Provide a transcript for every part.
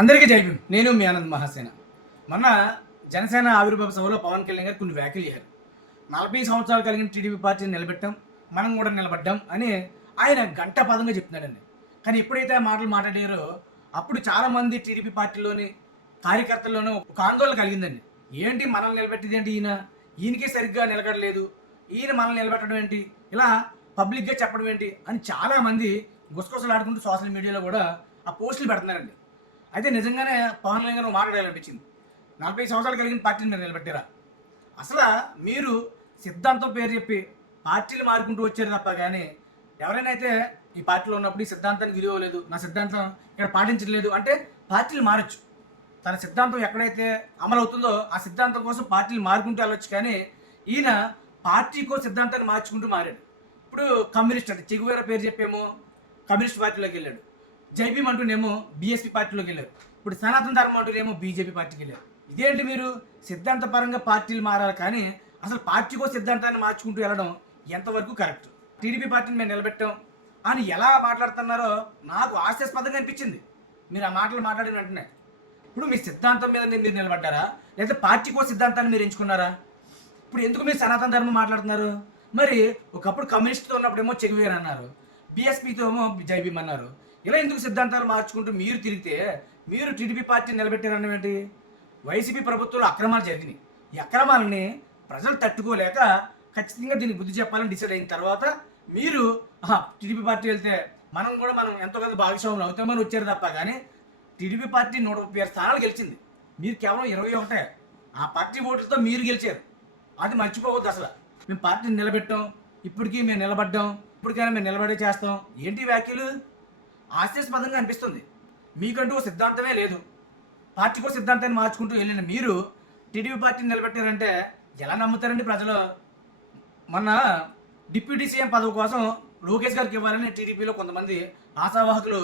అందరికీ జై భీమ్. నేను మీ ఆనంద్ మహాసేన. మొన్న జనసేన ఆవిర్భావ సభలో పవన్ కళ్యాణ్ గారు కొన్ని వ్యాఖ్యలు చేశారు. 40 సంవత్సరాలు కలిగిన టీడీపీ పార్టీని నిలబెట్టాం, మనం కూడా నిలబడ్డాం అని ఆయన గంట పదంగా చెప్తున్నాడండి. కానీ ఎప్పుడైతే ఆ మాటలు మాట్లాడారో అప్పుడు చాలామంది టీడీపీ పార్టీలోని కార్యకర్తల్లోనూ ఒక ఆందోళన కలిగిందండి. ఏంటి మనల్ని నిలబెట్టేది ఏంటి, ఈయనకే సరిగ్గా నిలబడలేదు, ఈయన మనల్ని నిలబెట్టడం ఏంటి, ఇలా పబ్లిక్గా చెప్పడం ఏంటి అని చాలామంది గుసగుసలాడుకుంటూ సోషల్ మీడియాలో కూడా ఆ పోస్టులు పెడుతున్నారండి. అయితే నిజంగానే పవన్ కళ్యాణ్ గారు మాట్లాడాలనిపించింది. 40 సంవత్సరాలు కలిగిన పార్టీని మీరు నిలబెట్టారా? అసలు మీరు సిద్ధాంతం పేరు చెప్పి పార్టీలు మారుకుంటూ వచ్చారు తప్ప కానీ ఎవరైనా అయితే ఈ పార్టీలో ఉన్నప్పుడు ఈ సిద్ధాంతానికి విలువ లేదు, నా సిద్ధాంతం ఇక్కడ పాటించలేదు అంటే పార్టీలు మారచ్చు. తన సిద్ధాంతం ఎక్కడైతే అమలు అవుతుందో ఆ సిద్ధాంతం కోసం పార్టీలు మారుకుంటూ వెళ్ళొచ్చు. కానీ ఈయన పార్టీకో సిద్ధాంతాన్ని మార్చుకుంటూ మారాడు. ఇప్పుడు కమ్యూనిస్ట్ అంటే చెగువేర పేరు చెప్పేమో కమ్యూనిస్ట్ పార్టీలోకి వెళ్ళాడు, జై భీమ్ అంటూనేమో బీఎస్పీ పార్టీలోకి వెళ్ళారు, ఇప్పుడు సనాతన ధర్మం అంటూనేమో బీజేపీ పార్టీకి వెళ్ళారు. ఇదేంటి మీరు సిద్ధాంతపరంగా పార్టీలు మారాలి కానీ అసలు పార్టీకో సిద్ధాంతాన్ని మార్చుకుంటూ వెళ్ళడం ఎంతవరకు కరెక్ట్? టీడీపీ పార్టీని మేము నిలబెట్టాం అని ఎలా మాట్లాడుతున్నారో నాకు హాస్యాస్పదంగా అనిపించింది మీరు ఆ మాటలు మాట్లాడిన వెంటనే. ఇప్పుడు మీ సిద్ధాంతం మీద మీరు నిలబడ్డారా లేదా పార్టీకో సిద్ధాంతాన్ని మీరు ఎంచుకున్నారా? ఇప్పుడు ఎందుకు మీరు సనాతన ధర్మం మాట్లాడుతున్నారు? మరి ఒకప్పుడు కమ్యూనిస్ట్తో ఉన్నప్పుడేమో చెగువేర్ అన్నారు, బీఎస్పీతో ఏమో జై భీమ్ అన్నారు. ఇలా ఎందుకు సిద్ధాంతాలు మార్చుకుంటూ మీరు తిరిగితే మీరు టీడీపీ పార్టీని నిలబెట్టారన్న ఏంటి? వైసీపీ ప్రభుత్వంలో అక్రమాలు జరిగినాయి. ఈ అక్రమాలని ప్రజలు తట్టుకోలేక ఖచ్చితంగా దీనికి బుద్ధి చెప్పాలని డిసైడ్ అయిన తర్వాత మీరు టీడీపీ పార్టీ వెళ్తే మనం ఎంతో కొంత భాగస్వాములు అవుతామని వచ్చారు తప్ప కానీ టీడీపీ పార్టీ 136 స్థానాలు గెలిచింది, మీరు కేవలం 21. ఆ పార్టీ ఓట్లతో మీరు గెలిచారు, అది మర్చిపోవద్దు. అసలు మేము పార్టీని నిలబెట్టాం, ఇప్పటికీ మేము నిలబడ్డాం, ఇప్పటికైనా మేము నిలబడే చేస్తాం. ఏంటి వ్యాఖ్యలు? హాస్యాస్పదంగా అనిపిస్తుంది. మీకంటూ సిద్ధాంతమే లేదు, పార్టీకో సిద్ధాంతాన్ని మార్చుకుంటూ వెళ్ళిన మీరు టీడీపీ పార్టీని నిలబెట్టారంటే ఎలా నమ్ముతారండి ప్రజలు? మొన్న డిప్యూటీ సీఎం పదవి కోసం లోకేష్ గారికి ఇవ్వాలని టీడీపీలో కొంతమంది ఆశావాహకులు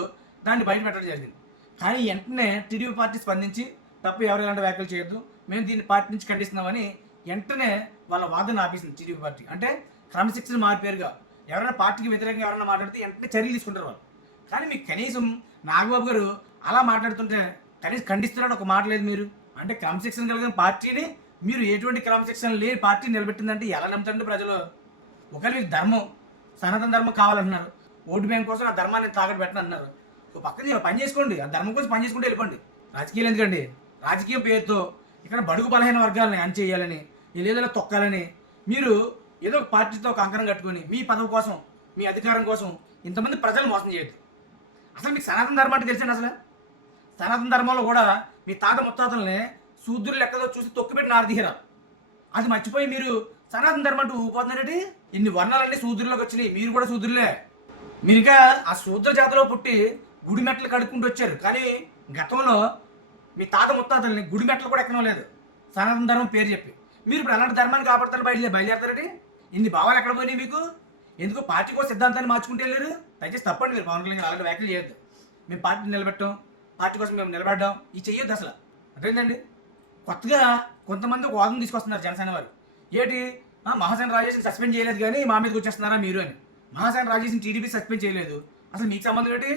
దాన్ని బయట పెట్టడం జరిగింది. కానీ వెంటనే టీడీపీ పార్టీ స్పందించి తప్పు ఎవరు ఎలాంటి వ్యాఖ్యలు చేయొద్దు, మేము దీన్ని పార్టీ నుంచి ఖండిస్తున్నామని వెంటనే వాళ్ళ వాదన ఆపేసింది టీడీపీ పార్టీ. అంటే క్రమశిక్షణ మారిపోయారుగా, ఎవరైనా పార్టీకి వ్యతిరేకంగా ఎవరైనా మాట్లాడితే వెంటనే చర్యలు తీసుకుంటారు వాళ్ళు. కానీ మీకు కనీసం నాగబాబు గారు అలా మాట్లాడుతుంటే కనీసం ఖండిస్తున్నాడు ఒక మాట లేదు. మీరు అంటే క్రమశిక్షణ కలిగిన పార్టీని మీరు ఎటువంటి క్రమశిక్షణ లేని పార్టీ నిలబెట్టిందంటే ఎలా నమ్ముతారండి ప్రజలు? ఒకవేళ మీకు ధర్మం సనాతన ధర్మం కావాలంటున్నారు, ఓటు బ్యాంక్ కోసం ఆ ధర్మాన్ని తాకట్టు పెట్టని అన్నారు, ఒక పక్కన పని చేసుకోండి, ఆ ధర్మం కోసం పని చేసుకుంటూ వెళ్ళిపోండి. రాజకీయాలు ఎందుకండి? రాజకీయం పేరుతో ఇక్కడ బడుగు బలహీన వర్గాలని అణచేయాలని ఏదో తొక్కాలని మీరు ఏదో ఒక పార్టీతో ఒక అంకరం కట్టుకొని మీ పదవి కోసం మీ అధికారం కోసం ఇంతమంది ప్రజలు మోసం చేయొద్దు. అసలు మీకు సనాతన ధర్మం అంటే తెలిసండి? అసలు సనాతన ధర్మంలో కూడా మీ తాత ముత్తాతల్ని శూద్రులు లెక్కలో చూసి తొక్కిపెట్టి నారదీయరా, అది మర్చిపోయి మీరు సనాతన ధర్మం అంటూ ఊపోతున్నారండి. ఇన్ని వర్ణాలన్నీ శూద్రుల్లోకి వచ్చినాయి, మీరు కూడా శూద్రులే. మీరు ఇంకా ఆ శూద్ర జాతిలో పుట్టి గుడి మెట్లు కడుక్కుంటూ వచ్చారు, కానీ గతంలో మీ తాత ముత్తాతల్ని గుడి మెట్లు కూడా ఎక్కడం లేదు సనాతన ధర్మం పేరు చెప్పి. మీరు ఇప్పుడు అలాంటి ధర్మాన్ని కాపాడతారు బయలుదేరతారండి. ఇన్ని భావాలు ఎక్కడ పోయినాయి మీకు? ఎందుకు పార్టీకో సిద్ధాంతాన్ని మార్చుకుంటూ వెళ్ళారు? దయచేసి తప్పండి, మీరు పవన్ కళ్యాణ్ అలాంటి వ్యాఖ్యలు చేయొద్దు. మేము పార్టీని నిలబెట్టాం, పార్టీ కోసం మేము నిలబడ్డాం, ఇది చెయ్యొద్దు అసలు. అర్థమైందండి? కొత్తగా కొంతమంది ఒక వాదన తీసుకొస్తున్నారు జనసేన వారు. ఏంటి మహాసేన రాజేష్ని సస్పెండ్ చేయలేదు కానీ మా మీదకి వచ్చేస్తున్నారా మీరు అని. మహాసేన రాజేష్ని టీడీపీ సస్పెండ్ చేయలేదు, అసలు మీకు సంబంధం ఏంటి?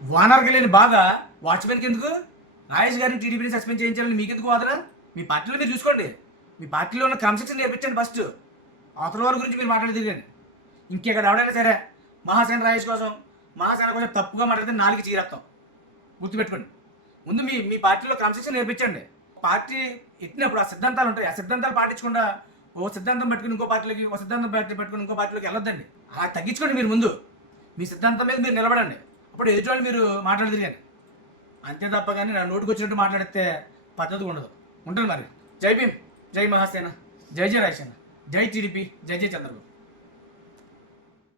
వానర్కి లేని బాగా వాచ్మెన్కి ఎందుకు? రాజేష్ గారిని టీడీపీని సస్పెండ్ చేయించాలని మీకెందుకు వాదన? మీ పార్టీలో మీరు చూసుకోండి, మీ పార్టీలో ఉన్న క్రమశిక్షణ నేర్పించండి. ఫస్ట్ అవతల వారి గురించి మీరు మాట్లాడి తిరగండి. ఇంకెక్కడ ఎవడైనా సరే మహాసేన రాజేష్ కోసం మహాసేన కోసం తప్పుగా మాట్లాడితే 4 చీరత్తాం, గుర్తుపెట్టుకోండి. ముందు మీ పార్టీలో క్రమశిక్షణ నేర్పించండి. పార్టీ ఎట్టినప్పుడు ఆ సిద్ధాంతాలు ఉంటాయి, ఆ సిద్ధాంతాలు పాటించకుండా ఓ సిద్ధాంతం పెట్టుకుని ఇంకో పార్టీలోకి, ఓ సిద్ధాంతం పెట్టుకుని ఇంకో పార్టీలోకి వెళ్ళొద్దండి. అలా తగ్గించుకోండి. మీరు ముందు మీ సిద్ధాంతం మీద మీరు నిలబడండి, అప్పుడు ఎదుటి మీరు మాట్లాడి తిరిగాను అంతే తప్ప కానీ నా నోటికి వచ్చినట్టు మాట్లాడితే పద్ధతి ఉండదు. ఉంటుంది మరి. జై భీమ్, జై మహాసేన, జై జై రాజసేన, జై టీడీపీ, జై జై చంద్రబాబు.